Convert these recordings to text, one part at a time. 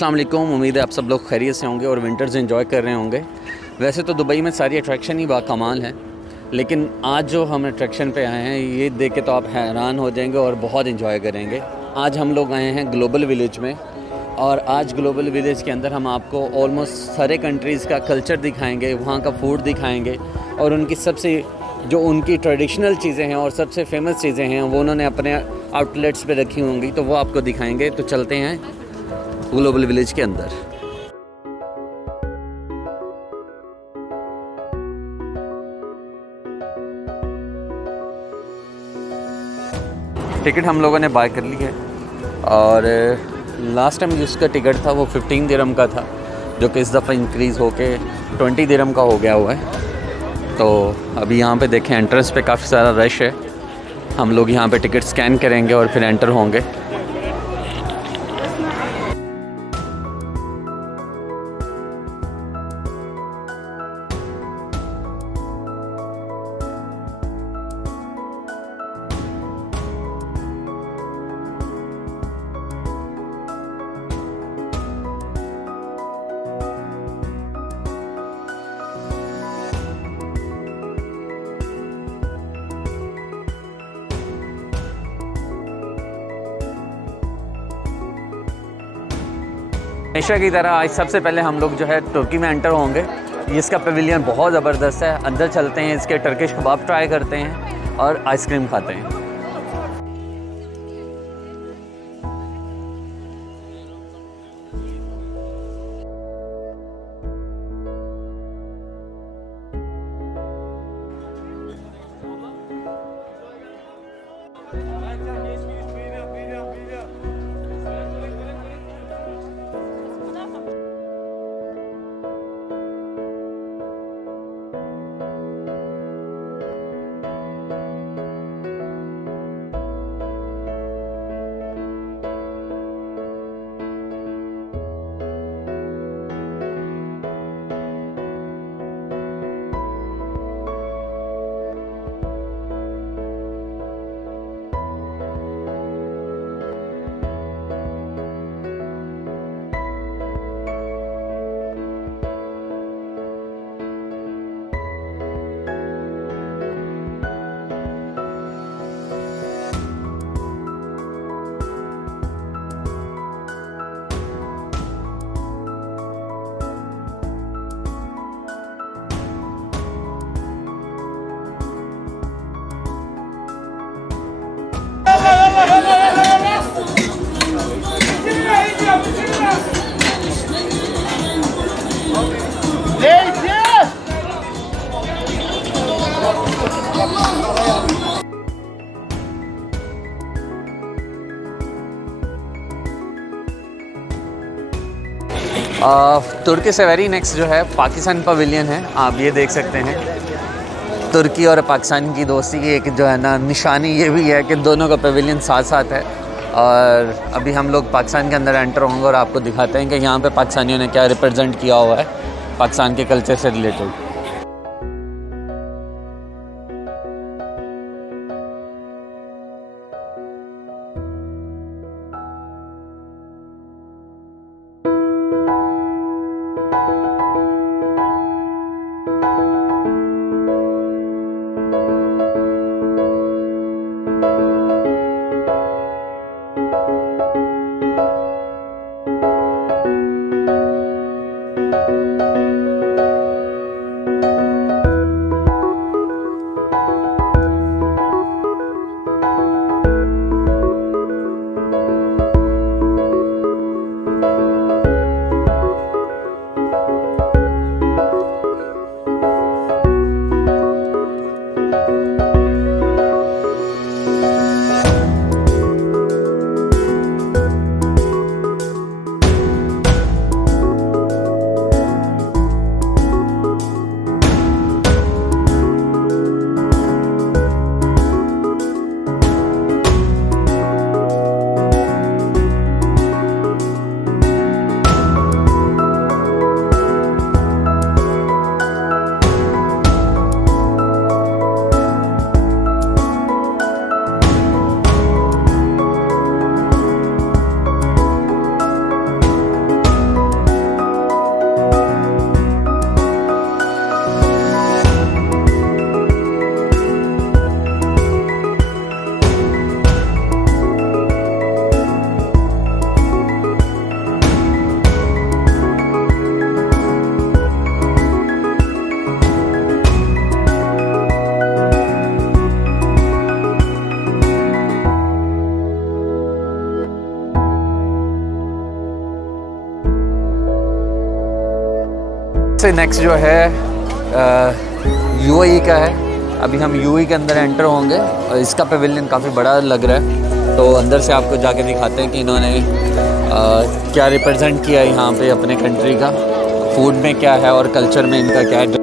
अस्सलाम वालेकुम। उम्मीद है आप सब लोग खैरियत से होंगे और विंटर्स एंजॉय कर रहे होंगे। वैसे तो दुबई में सारी अट्रैक्शन ही बाकमाल हैं, लेकिन आज जो हम अट्रैक्शन पे आए हैं ये देख के तो आप हैरान हो जाएंगे और बहुत एंजॉय करेंगे। आज हम लोग आए हैं ग्लोबल विलेज में, और आज ग्लोबल विलेज के अंदर हम आपको ऑलमोस्ट सारे कंट्रीज़ का कल्चर दिखाएंगे, वहाँ का फूड दिखाएंगे और उनकी सबसे जो उनकी ट्रेडिशनल चीज़ें हैं और सबसे फेमस चीज़ें हैं वो उन्होंने अपने आउटलेट्स पे रखी होंगी, तो वो आपको दिखाएंगे। तो चलते हैं ग्लोबल विलेज के अंदर। टिकट हम लोगों ने बाय कर ली है, और लास्ट टाइम जिसका टिकट था वो 15 दिरहम का था, जो कि इस दफ़ा इंक्रीज़ होके 20 दिरहम का हो गया हुआ है। तो अभी यहाँ पे देखें एंट्रेंस पे काफ़ी सारा रश है। हम लोग यहाँ पे टिकट स्कैन करेंगे और फिर एंटर होंगे। हमेशा की तरह आज सबसे पहले हम लोग जो है तुर्की में एंटर होंगे। इसका पवेलियन बहुत ज़बरदस्त है। अंदर चलते हैं, इसके टर्किश कबाब ट्राई करते हैं और आइसक्रीम खाते हैं। तुर्की से वेरी नेक्स्ट जो है पाकिस्तान पवेलियन है। आप ये देख सकते हैं तुर्की और पाकिस्तान की दोस्ती की एक जो है ना निशानी ये भी है कि दोनों का पवेलियन साथ साथ है। और अभी हम लोग पाकिस्तान के अंदर एंटर होंगे और आपको दिखाते हैं कि यहाँ पे पाकिस्तानियों ने क्या रिप्रेजेंट किया हुआ है पाकिस्तान के कल्चर से रिलेटेड। से नेक्स्ट जो है यूएई का है। अभी हम यूएई के अंदर एंटर होंगे और इसका पेविलियन काफ़ी बड़ा लग रहा है, तो अंदर से आपको जाके दिखाते हैं कि इन्होंने क्या रिप्रेजेंट किया है यहाँ पे अपने कंट्री का, फूड में क्या है और कल्चर में इनका क्या है।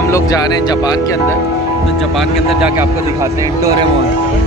हम लोग जा रहे हैं जापान के अंदर, तो जापान के अंदर जाके आपको दिखाते हैं डोरेमोन।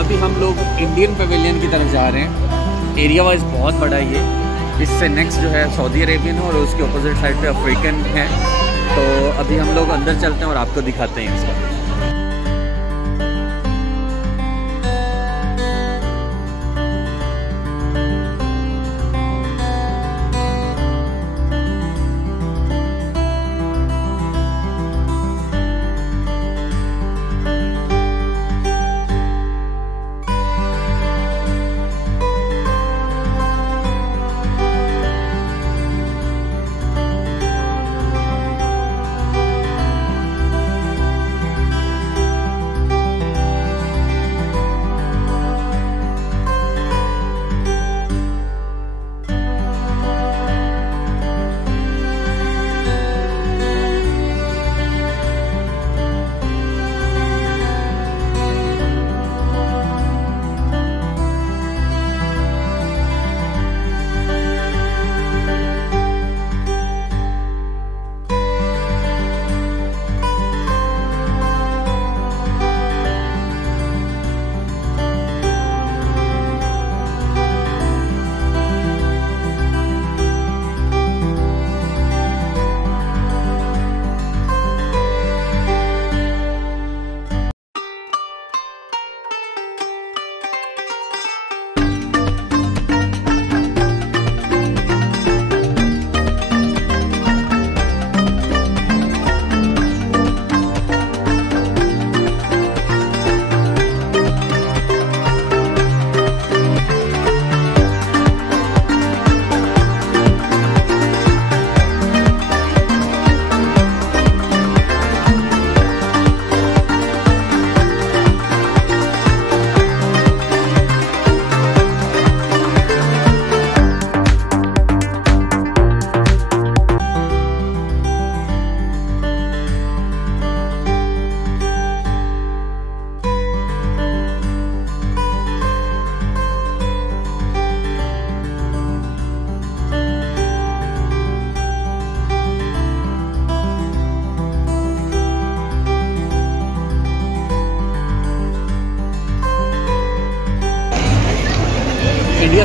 अभी हम लोग इंडियन पवेलियन की तरफ जा रहे हैं। एरिया वाइज बहुत बड़ा है ये। इससे नेक्स्ट जो है सऊदी अरेबियन है और उसके अपोजिट साइड पे अफ्रीकन है। तो अभी हम लोग अंदर चलते हैं और आपको दिखाते हैं इसका।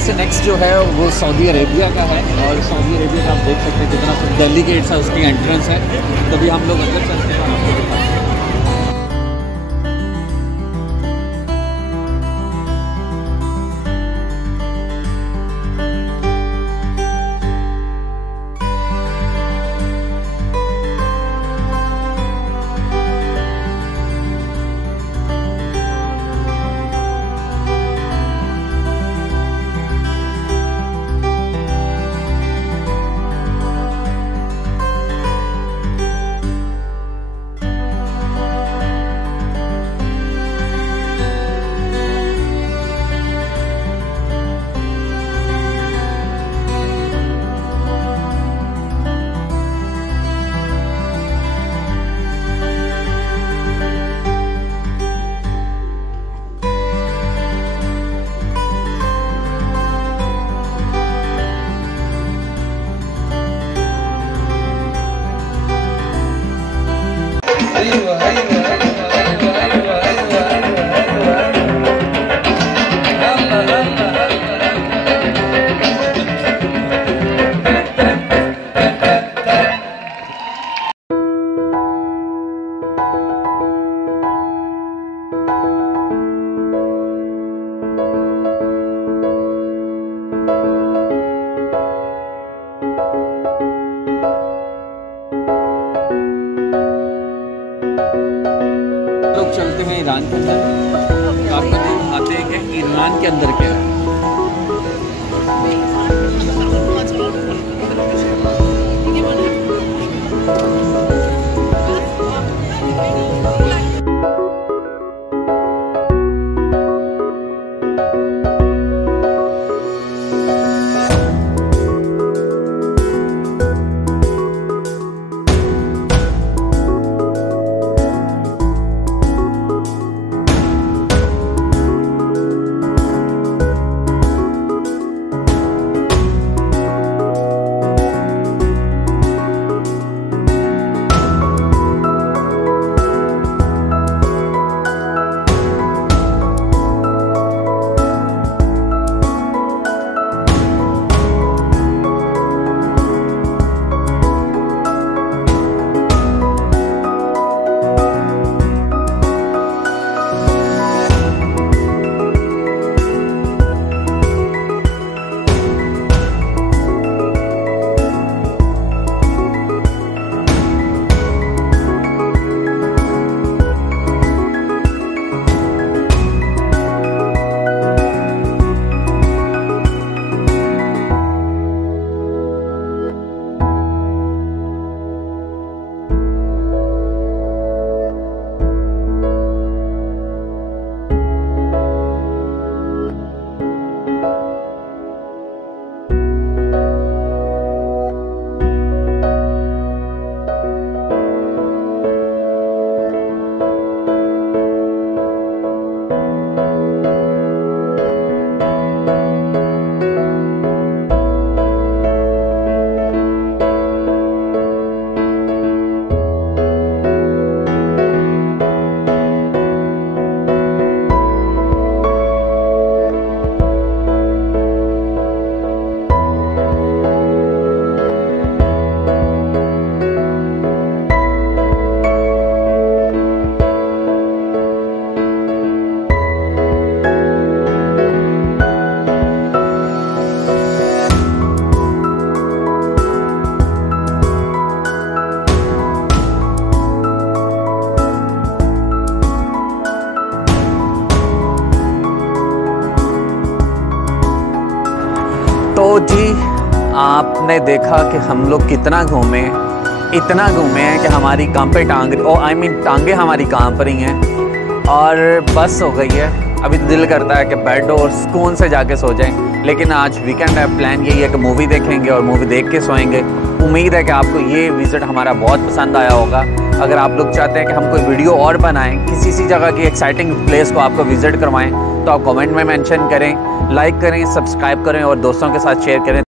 से नेक्स्ट जो है वो सऊदी अरेबिया का है, और सऊदी अरेबिया का आप देख सकते हैं कितना दिल्ली गेट्स है, उसकी एंट्रेंस है। तभी हम लोग अंदर चलते हैं और आपको दिखाते हैं। चलते हैं ईरान के अंदर, आपको दिखाते हैं कि ईरान के अंदर क्या है। तो जी आपने देखा कि हम लोग कितना घूमे, इतना घूमे हैं कि हमारी कहाँ पे टांगे हमारी कहाँ पर ही हैं और बस हो गई है। अभी दिल करता है कि बेड और सुकून से जाके सो जाएं, लेकिन आज वीकेंड है, प्लान यही है कि मूवी देखेंगे और मूवी देख के सोएंगे। उम्मीद है कि आपको ये विज़िट हमारा बहुत पसंद आया होगा। अगर आप लोग चाहते हैं कि हम कोई वीडियो और बनाएं, किसी जगह की एक्साइटिंग प्लेस को आपको विज़िट करवाएं, तो आप कमेंट में मेंशन करें, लाइक करें, सब्सक्राइब करें और दोस्तों के साथ शेयर करें।